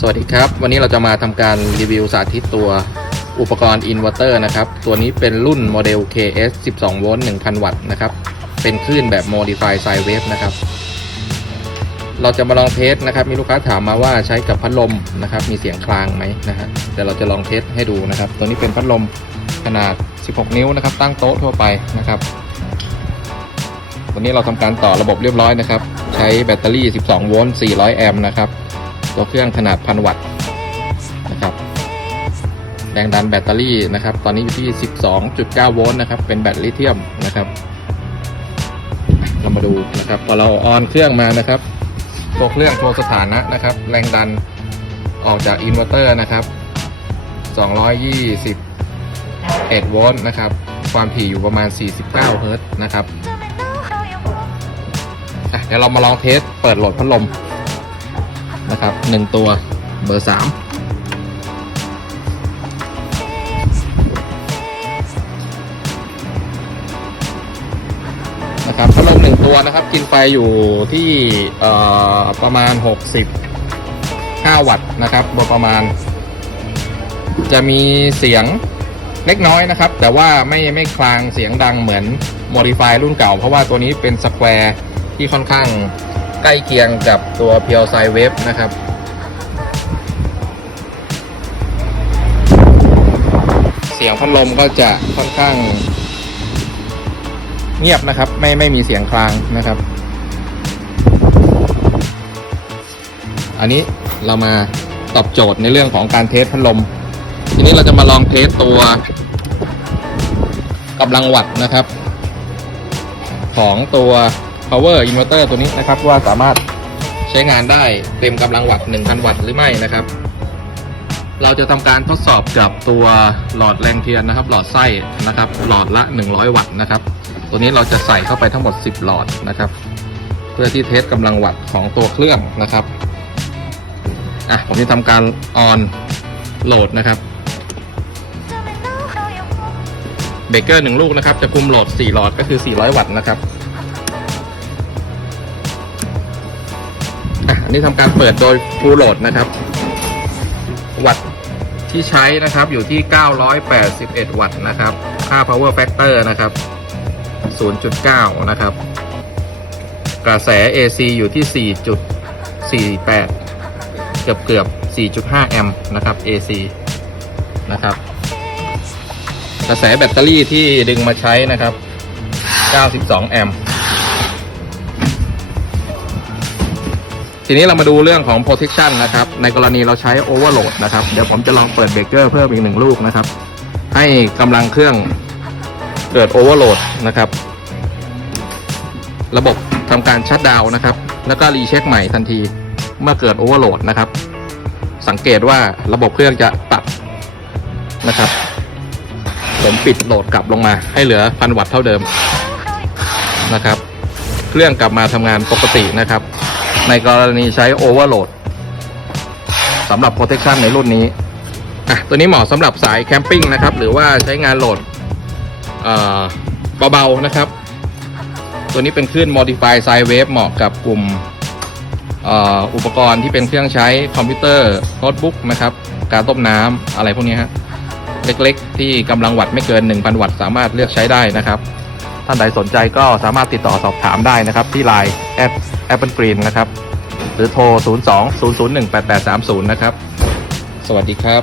สวัสดีครับ วันนี้เราจะมาทำการรีวิวสาธิตตัวอุปกรณ์อินเวอร์เตอร์นะครับ ตัวนี้เป็นรุ่นโมเดล KS 12 โวลต์ 1,000 วัตต์นะครับ เป็นคลื่นแบบ Modify Sine Wave นะครับ เราจะมาลองเทสนะครับ มีลูกค้าถามมาว่าใช้กับพัดลมนะครับ มีเสียงคลางไหมนะฮะเดี๋ยวเราจะลองเทสให้ดูนะครับ ตัวนี้เป็นพัดลมขนาด 16 นิ้วนะครับ ตั้งโต๊ะทั่วไปนะครับ วันนี้เราทำการต่อระบบเรียบร้อยนะครับ ใช้แบตเตอรี่ 12 โวลต์ 400 แอมป์นะครับ ตัวเครื่องขนาดพันวัตต์นะครับ แรงดันแบตเตอรี่นะครับ ตอนนี้อยู่ที่ 12.9 โวลต์นะครับ เป็นแบตลิเธียมนะครับ เรามาดูนะครับ พอเราออนเครื่องมานะครับ ตัวเครื่องโชว์สถานะนะครับ แรงดันออกจากอินเวอร์เตอร์นะครับ 221 โวลต์นะครับ ความถี่อยู่ประมาณ 49 เฮิรตซ์นะครับเดี๋ยวเรามาลองเทสเปิดโหลดพัดลม นะครับหนึ่งตัวเบอร์สามนะครับพัดลมหนึ่งตัวนะครับ กินไฟอยู่ที่ประมาณ 65 วัตต์นะครับโดยประมาณ จะมีเสียงเล็กน้อยนะครับ แต่ว่าไม่ไม่คลางเสียงดังเหมือน Modify รุ่นเก่า เพราะว่าตัวนี้เป็นสแควร์ที่ค่อนข้าง ใกล้เคียงกับตัว p u r e s i d e Wave นะครับ เสียงพัดลมก็จะค่อนข้าง เงียบนะครับ ไม่ไม่มีเสียงคลางนะครับ อันนี้เรามาตอบโจทย์ในเรื่องของการเทสพัดลม ทีนี้เราจะมาลองเทสตัวกำลังวัตต์นะครับ ของตัว power inverter ตัวนี้นะครับว่าสามารถใช้งานได้เต็มกำลังวัตต์1,000 วัตต์หรือไม่นะครับ เราจะทำการทดสอบกับตัวหลอดแรงเทียนนะครับ หลอดไส้นะครับ หลอดละ 100 วัตต์นะครับ ตัวนี้เราจะใส่เข้าไปทั้งหมด 10 หลอดนะครับ เพื่อที่เทสกำลังวัตต์ของตัวเครื่องนะครับอะผมจะทำการออนโหลดนะครับเบเกอร์หนึ่งลูกนะครับ จะคุมโหลด 4 หลอดก็คือ 400 วัตต์นะครับ นี้ทำการเปิดโดย full load นะครับ วัตต์ที่ใช้นะครับอยู่ที่ 981 วัตต์นะครับ ค่า power factor นะครับ 0.9 นะครับ กระแส AC อยู่ที่ 4.48 เกือบเกือบ 4.5 แอมป์นะครับ AC นะครับ กระแสแบตเตอรี่ที่ดึงมาใช้นะครับ 92 แอมป์ ทีนี้เรามาดูเรื่องของ protection นะครับ ในกรณีเราใช้ overload นะครับ เดี๋ยวผมจะลองเปิดเบรกเกอร์เพิ่มอีกหนึ่งลูกนะครับ ให้กำลังเครื่องเกิด overload นะครับ ระบบทำการชัดดาวนะครับ แล้วก็รีเช็คใหม่ทันทีเมื่อเกิด overload นะครับ สังเกตว่าระบบเครื่องจะตัดนะครับ ผมปิดโหลดกลับลงมา ให้เหลือพันวัตต์เท่าเดิมนะครับ เครื่องกลับมาทำงานปกตินะครับ ในกรณีใช้โอเวอร์โหลดสำหรับ protection ในรุ่นนี้อะตัวนี้เหมาะสำหรับสายแคมปิ้งนะครับ หรือว่าใช้งานโหลดเอ่อเบาๆนะครับ ตัวนี้เป็นคลื่น modify sine wave เหมาะกับกลุ่มอ,อุปกรณ์ที่เป็นเครื่องใช้คอมพิวเตอร์โน้ตบุ๊กนะครับ การต้มน้ำอะไรพวกนี้ฮะเล็กๆ ที่กำลังวัตต์ไม่เกิน 1,000 วัตต์สามารถเลือกใช้ได้นะครับ ท่านใดสนใจก็สามารถติดต่อสอบถามได้นะครับ ที่ Line แอป Apple Green นะครับ หรือโทร 02 001 8830 นะครับ สวัสดีครับ